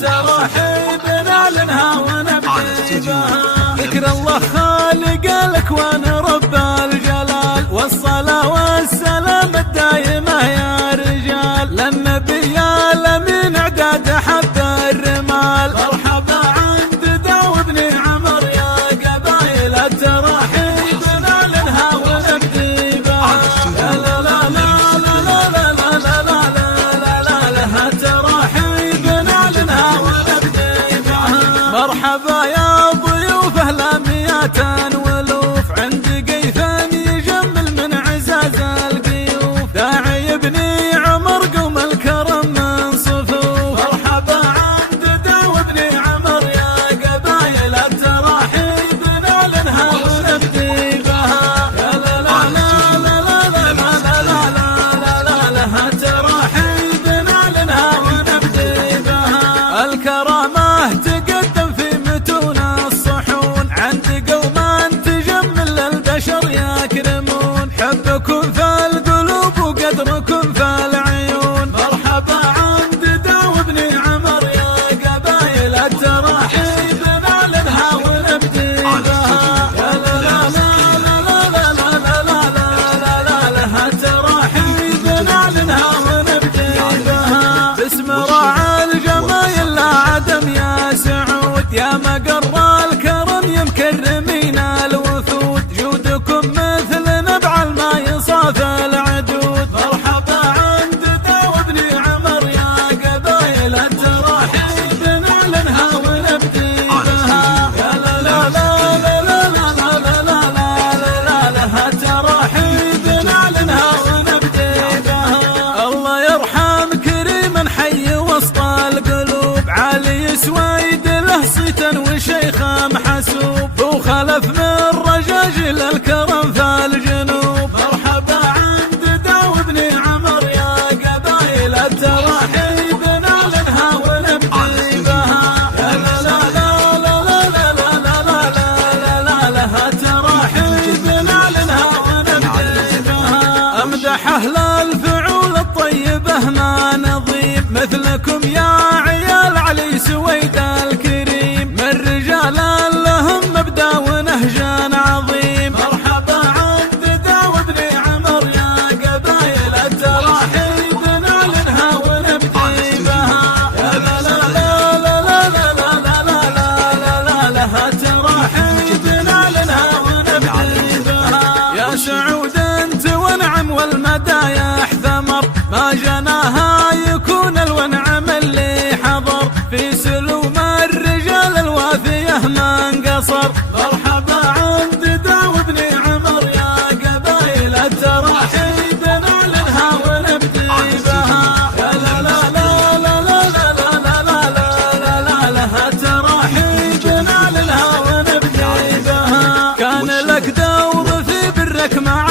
ترحيبنا لنها ونبدي بها. ذكر الله خالق الأكوان رب الجلال، والصلاة والسلام الدائمة يا رجال، للنبي الأمين إعداد حب الرمال. مرحبا عند داو بن عمر يا قبايل الترحيبنا لنها ونبدي بها. لا لا لا لا لا لا لا لا لا لا لا ترحيبنا لنها ونبدي بها. مرحبا يا ضيوف أهل مئات والوف، عند قيث يجمل من عزاز القيوف، داعي بني عمر قوم الكرم من صفوف. مرحبا عند داو بن عمر يا قبايل الترحيبنا لنها ونبدي بها. لا لا لا لا لا لا لا لا لا لا ترحيبنا لنها ونبدي بها. الكرامة تقدم في متون الصحون، عند قوم تجمل البشر يكرمون، حبكم في القلوب وقدركم في العيون. مرحبا عند داو بن عمر يا قبايل الترحيبنا لنها ونبدي بها. لا لا لا لا لا لا لا لا لا ترحيبنا لنها ونبدي بها. باسم راعي الجمايل لا عدم يا سعود، يا مقر الكرم يا مكرمين الوفود، جودكم مثل نبع الماء يصافى العدود. مرحبا عند داو بن عمر يا قبايل الترحيبنا لنها ونبدي بها. يا لا لا لا لا لا لا لا لا لا لا ترحيبنا لنها ونبدي بها. الله يرحم كريم حي وسط القلوب، علي سويد له صيتا وشيخ محسوب، وخلف من رجاجل الكرم في الجنوب. مرحبا عند داو بن عمر يا قبايل الترحيبنا لنها ونبدي بها. لا لا لا لا لا لا لا لا لا لا ترحيبنا لنها ونبدي بها. امدح اهل الفعول الطيبه ما نظيم، مثلكم يا عيال علي سويد الكريم، من رجال لهم مبدا ونهج عظيم. مرحبا عند داو بن عمر يا قبايل الترحيبنا لنها ونبدي بها. لا لا لا لا لا لا لا لا لا لا ترحيبنا لنها ونبدي بها. يا سعود انت ونعم والمدايح ثمر، ما جناها يكون الونعم اللي حضر، في سلوم الرجال الوافيه ما انقصر. مرحبا عند داو بن عمر يا قبايل الترحيبنا لنها ونبدي بها. لا لا لا لا لا لا لا لا لا لا ترحيبنا لنها ونبدي بها. كان لك دور في برك مع